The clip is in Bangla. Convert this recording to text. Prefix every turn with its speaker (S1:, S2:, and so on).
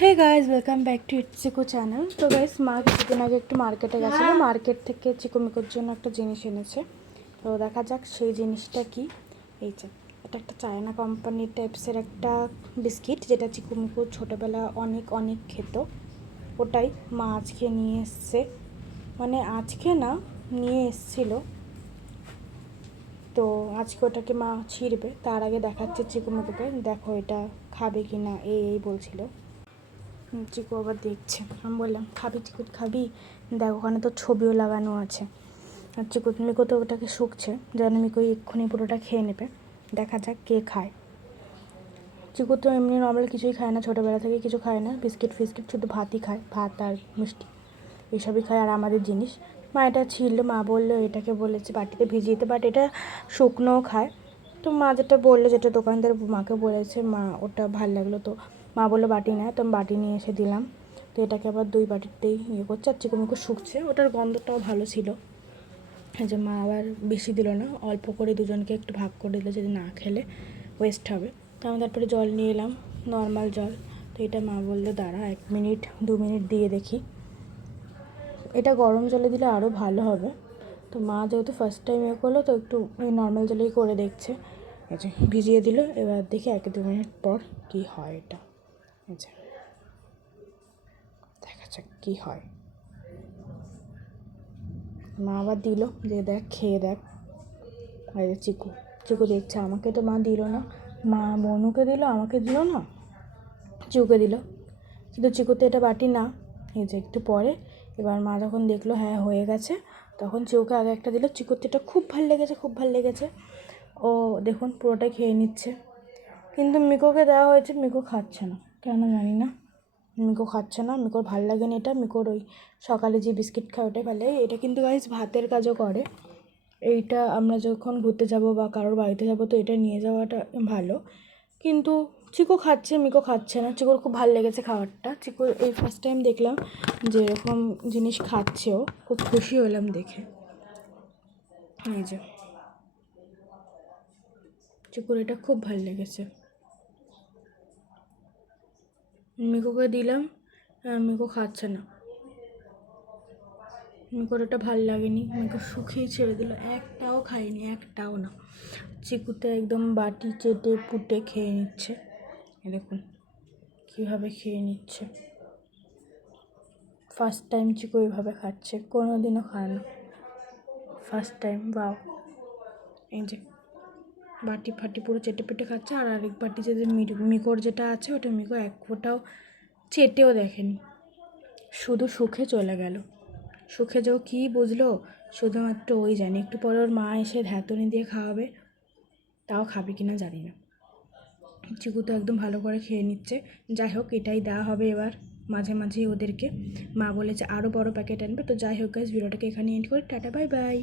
S1: Hey guys welcome back to it Chiku channel তো গাইজ মা কিছুদিন আগে একটু মার্কেটে গেছিল। মার্কেট থেকে চিকুমিকুর জন্য একটা জিনিস এনেছে। তো দেখা যাক সেই জিনিসটা কি। এই যে এটা একটা চায়না কোম্পানির টাইপসের একটা বিস্কিট যেটা চিকুমিকু ছোটোবেলা অনেক অনেক খেত। ওটাই মা আজকে নিয়ে এসছে। মানে আজকে না নিয়ে এসছিলো। তো আজকে ওটাকে মা ছিঁড়বে। তার আগে দেখাচ্ছে চিকুমিকুকে দেখো এটা খাবে কি না এই এই বলছিল। চিকু আবার দেখছে। আমি বললাম, খাবি চিকু, খাবি? দেখ, ওখানে তো ছবিও লাগানো আছে। আর চিকু মিকু তো ওটাকে শুকছে? যেন মিকু এক্ষুনি পুরোটা খেয়ে নেবে। দেখা যাক কে খায়। চিকু তো এমনি নর্মাল কিছুই খায় না, ছোটোবেলা থেকে কিছু খায় না। বিস্কিট, ফিস্কিট শুধু ভাতই খায়, ভাত আর মিষ্টি। এইসবই খায় আর আমাদের জিনিস। মা এটা ছিল, মা বলল, এটাকে বলেছে, বাটিতে ভিজিয়ে দিতে। বাট এটা শুকনোও খায়। তো মা যেটা বলল, যেটা দোকানদার মাকে বলেছে, মা, ওটা ভালো লাগল তো। মা বলল, বাটি নেয় তো আমি বাটি নিয়ে এসে দিলাম। তো এটাকে আবার দুই বাটিতেই ইয়ে করছে। আর চিকুমিকু শুকছে। ওটার গন্ধটাও ভালো ছিল। যে মা আবার বেশি দিল না, অল্প করে দুজনকে একটু ভাগ করে দিল যদি না খেলে ওয়েস্ট হবে। তো আমি তারপরে জল নিয়ে এলাম নর্মাল জল। তো এটা মা বলল, দাঁড়া, এক মিনিট, দু মিনিট দিয়ে দেখি। এটা গরম জলে দিলে আরও ভালো হবে। তো মা যেহেতু ফার্স্ট টাইম এ করল, তো একটু ওই নর্মাল জলেই করে দেখছে। ভিজিয়ে দিল। এবার দেখি এক দু মিনিট পর কী হয় এটা। দেখা যাক কী হয়। মা আবার দিল যে দেখ, খেয়ে দেখ। আর চিকু চিকু দেখছে আমাকে তো মা দিল না। মা বনুকে দিল, আমাকে দিল না। চিকুকে দিল। কিন্তু চিকুতে এটা বাটি না। এই যে একটু পরে এবার মা যখন দেখল হ্যাঁ হয়ে গেছে, তখন চিকুকে আগে একটা দিল। চিকুতে এটা খুব ভালো লেগেছে, খুব ভালো লেগেছে। ও দেখুন পুরোটাই খেয়ে নিচ্ছে। কিন্তু মিকোকে দেওয়া হয়েছে, মিকো খাচ্ছে না। কেন জানি না। মিকো খাচ্ছে না, মিকোর ভালো লাগে না এটা, মিকোর ওই সকালে যে বিস্কিট খায় ওটাই ভালো লাগে। এটা কিন্তু গাইজ ভাতের কাজও করে। এইটা আমরা যখন ঘুরতে যাব বা কারোর বাড়িতে যাব তো এটা নিয়ে যাওয়াটা ভালো। কিন্তু চিকো খাচ্ছে, মিকো খাচ্ছে না। চিকোর খুব ভালো লেগেছে খাবারটা চিকোর এই ফার্স্ট টাইম দেখলাম যে এরকম জিনিস খাচ্ছেও খুব খুশি হলাম দেখে। এই যে। চিকুর এটা খুব ভালো লেগেছে। মিকুকে দিলাম মিকু খাচ্ছে না। মিকুর এটা ভালো লাগেনি। মিকু শুকিয়ে ছেড়ে দিল। একটাও খায়নি, একটাও না। চিকুতে একদম বাটি চেটে পুটে খেয়ে নিচ্ছে। দেখুন, কীভাবে খেয়ে নিচ্ছে। ফার্স্ট টাইম চিকু এইভাবে খাচ্ছে কোনো দিনও খায় না। ফার্স্ট টাইম বাও এই যে বাটি ফাটি পুরো চেটে পেটে খাচ্ছে আর আরেক বাটি যে মিকোর যেটা আছে ওটা মিকো এক ফোঁটাও চেটেও দেখেনি। শুধু সুখে চলে গেল। সুখে যে কী বুঝলো? শুধুমাত্র ওই জানে। একটু পরে ওর মা এসে ধ্যাতনি দিয়ে খাওয়াবে। তাও খাবে কি না জানি না। চিকু তো একদম ভালো করে খেয়ে নিচ্ছে। যাই হোক, এটাই দেওয়া হবে এবার মাঝে মাঝেই ওদেরকে। মা বলেছে আরও বড় প্যাকেট আনবে। তো যাই হোক গাইজ ভিডিওটাকে এখানে এন্ড করে। Tata bye bye